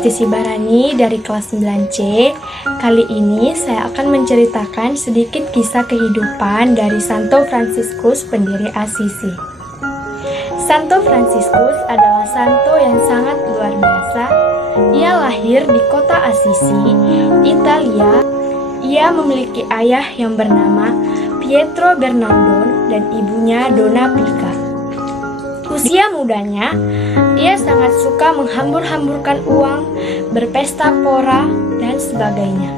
Justisi Barani dari kelas 9C. Kali ini saya akan menceritakan sedikit kisah kehidupan dari Santo Fransiskus, pendiri Assisi. Santo Fransiskus adalah santo yang sangat luar biasa. Ia lahir di kota Assisi, Italia. Ia memiliki ayah yang bernama Pietro Bernardone dan ibunya Donna Pica. Usia mudanya, ia sangat suka menghambur-hamburkan uang, berpesta pora, dan sebagainya.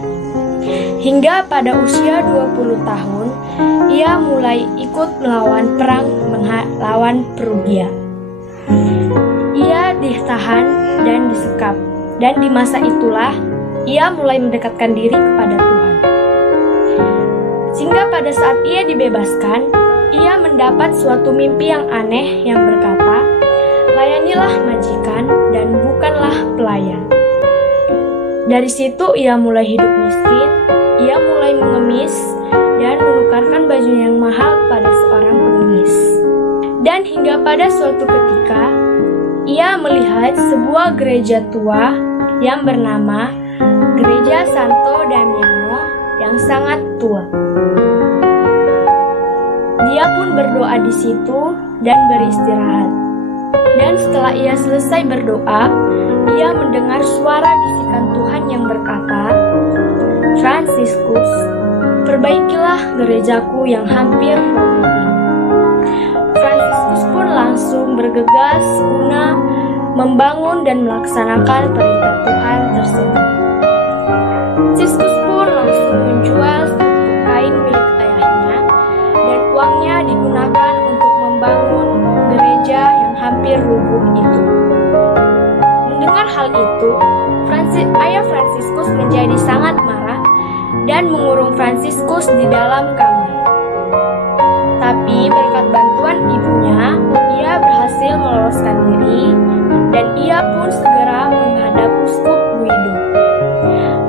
Hingga pada usia 20 tahun, ia mulai ikut melawan perang melawan Perugia. Ia ditahan dan disekap, dan di masa itulah ia mulai mendekatkan diri kepada Tuhan. Sehingga pada saat ia dibebaskan, ia mendapat suatu mimpi yang aneh yang berkata, "Layanilah majikan dan bukanlah pelayan." Dari situ ia mulai hidup miskin, ia mulai mengemis dan menukarkan baju yang mahal pada seorang pengemis. Dan hingga pada suatu ketika, ia melihat sebuah gereja tua yang bernama Gereja Santo Damiano yang sangat tua. Dia pun berdoa di situ dan beristirahat. Dan setelah ia selesai berdoa, ia mendengar suara bisikan Tuhan yang berkata, "Fransiskus, perbaikilah gerejaku yang hampir roboh ini." Fransiskus pun langsung bergegas guna membangun dan melaksanakan perintah Tuhan tersebut. Fransiskus pun langsung menjual sebuah kain milik ayahnya, dan uangnya digunakan untuk membangun gereja yang hampir rubuh itu. Mendengar hal itu, ayah Fransiskus menjadi sangat marah dan mengurung Fransiskus di dalam kamar. Tapi berkat bantuan ibunya, ia berhasil meloloskan diri dan ia pun segera menghadap uskup Guido.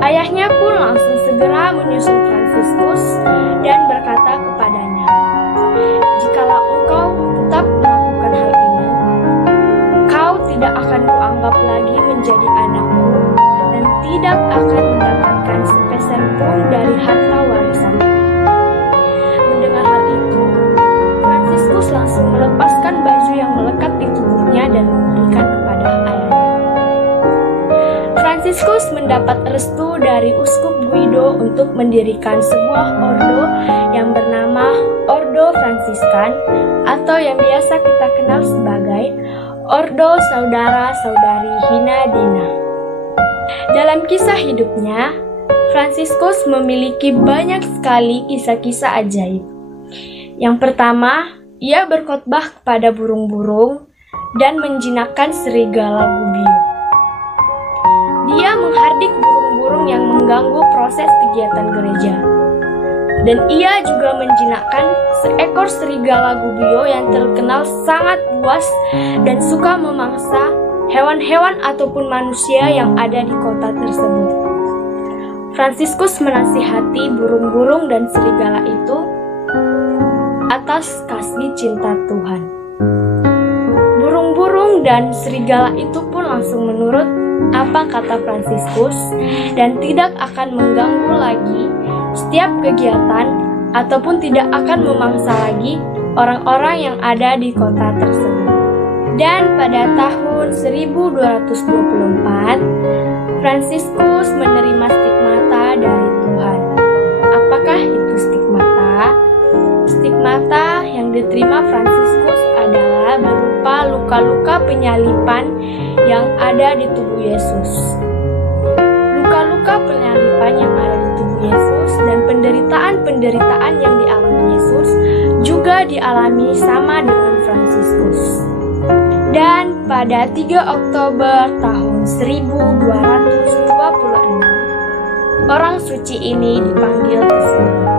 Ayahnya pun langsung segera menyusul Fransiskus dan berkata kepadanya, "Jikalau engkau tetap melakukan hal ini, kau tidak akan kuanggap lagi menjadi anakku dan tidak akan mendapatkan sepeser pun dari harta warisan." Mendengar hal itu, Fransiskus langsung melepaskan baju yang melekat di tubuhnya dan memberikan kepada ayahnya. Fransiskus mendapat restu dari uskup Guido untuk mendirikan sebuah ordo yang bernama Ordo Fransiskan, atau yang biasa kita kenal sebagai Ordo Saudara-saudari Hinadina. Dalam kisah hidupnya, Fransiskus memiliki banyak sekali kisah-kisah ajaib. Yang pertama, ia berkhotbah kepada burung-burung dan menjinakkan serigala gubiu. Dia menghardik burung-burung yang mengganggu proses kegiatan gereja. Dan ia juga menjinakkan seekor serigala gubiu yang terkenal sangat buas dan suka memangsa hewan-hewan ataupun manusia yang ada di kota tersebut. Fransiskus menasihati burung-burung dan serigala itu atas kasih cinta Tuhan. Burung-burung dan serigala itu pun langsung menurut apa kata Fransiskus dan tidak akan mengganggu lagi setiap kegiatan ataupun tidak akan memangsa lagi orang-orang yang ada di kota tersebut. Dan pada tahun 1224, Fransiskus menerima stigmata dari Tuhan. Apakah itu stigmata? Stigmata yang diterima Fransiskus adalah berupa luka-luka penyalipan yang ada di tubuh Yesus. Luka-luka penyalipan yang ada di tubuh Yesus dan penderitaan-penderitaan yang dialami Yesus juga dialami sama dengan Fransiskus. Dan pada 3 Oktober tahun 1226, orang suci ini dipanggil ke sini.